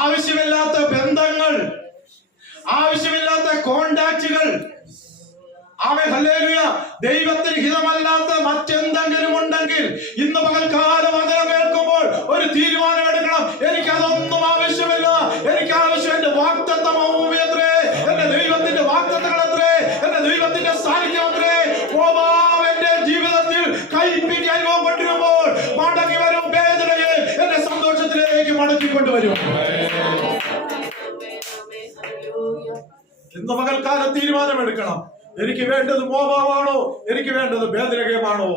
ആവശ്യമില്ലാത്ത ബന്ധങ്ങൾ, ആവശ്യമില്ലാത്ത കോണ്ടാക്റ്റുകൾ, ഹല്ലേലൂയ, ദൈവത്തിന് ഹിതമല്ലാത്ത മറ്റെന്തെങ്കിലും ഉണ്ടെങ്കിൽ ഇന്ന് പകൽക്കാലം വചനം കേൾക്കുമ്പോൾ ഒരു തീരുമാനം എടുക്കണം. എനിക്കതൊന്നും ആവശ്യമില്ല. എനിക്ക് ആവശ്യം എന്റെ വാഗ്ദത്തമേ, എന്റെ ദൈവത്തിന്റെ വാഗ്ദത്തങ്ങൾ അത്രേ, എന്റെ ദൈവത്തിന്റെ സാന്നിധ്യം അത്രേ. എന്റെ ജീവിതത്തിൽ കൈപ്പിടി അനുഭവം കൊണ്ടിരുമ്പോൾ മടങ്ങി വരും വേദനയെ എന്റെ സന്തോഷത്തിലേക്ക് മടക്കിക്കൊണ്ടുവരും. ഇന്ന് പകൽക്കാലം തീരുമാനമെടുക്കണം. എനിക്ക് വേണ്ടത് മോവാണോ, എനിക്ക് വേണ്ടത് ബേത്ലഹേമാണോ?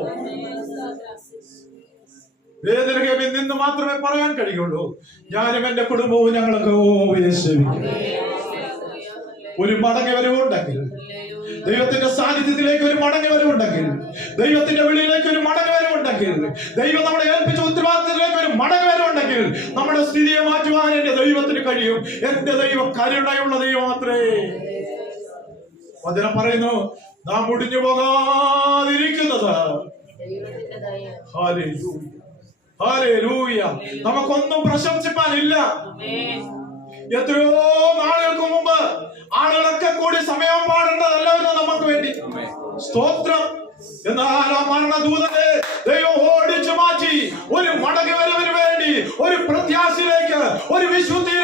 ബേത്ലഹേമിൽ നിന്ന് മാത്രമേ പറയാൻ കഴിയുള്ളൂ, ഞാനും എന്റെ കുടുംബവും ഞങ്ങളൊക്കെ ഒരു മടങ്ങി വരവുണ്ടെങ്കിൽ, ദൈവത്തിന്റെ സാന്നിധ്യത്തിലേക്ക് ഒരു മടങ്ങി വരവുണ്ടെങ്കിൽ, ദൈവത്തിന്റെ വിളിയിലേക്ക് ഒരു മടങ്ങി വരവുണ്ടെങ്കിൽ, ദൈവം നമ്മളെ ഏൽപ്പിച്ച ഉത്തരവാദിത്തത്തിലേക്ക് ഒരു മടങ്ങി വരവുണ്ടെങ്കിൽ നമ്മുടെ സ്ഥിതിയെ മാറ്റുവാൻ എന്റെ ദൈവത്തിന് കഴിയും. എന്റെ ദൈവം കരുണയുള്ള ദൈവം അത്രേ. വചനം പറയുന്നു, നാം മുടിഞ്ഞു പോകാതിരിക്കുന്നത്. ഹല്ലേലൂയ. നമുക്കൊന്നും പ്രശംസിപ്പാനില്ല. എത്രയോ നാളുകൾക്ക് മുമ്പ് ആളുകളൊക്കെ കൂടി സമയം പാടേണ്ടതല്ലായിരുന്നു നമുക്ക് വേണ്ടി. സ്തോത്രം. എന്നാൽ ആ മരണദൂതനെ ദൈവം ഓടിച്ചു മാറ്റി ഒരു മടങ്ങി വരവിന് വേണ്ടി, ഒരു പ്രത്യാശയിലേക്ക്, ഒരു വിശുദ്ധി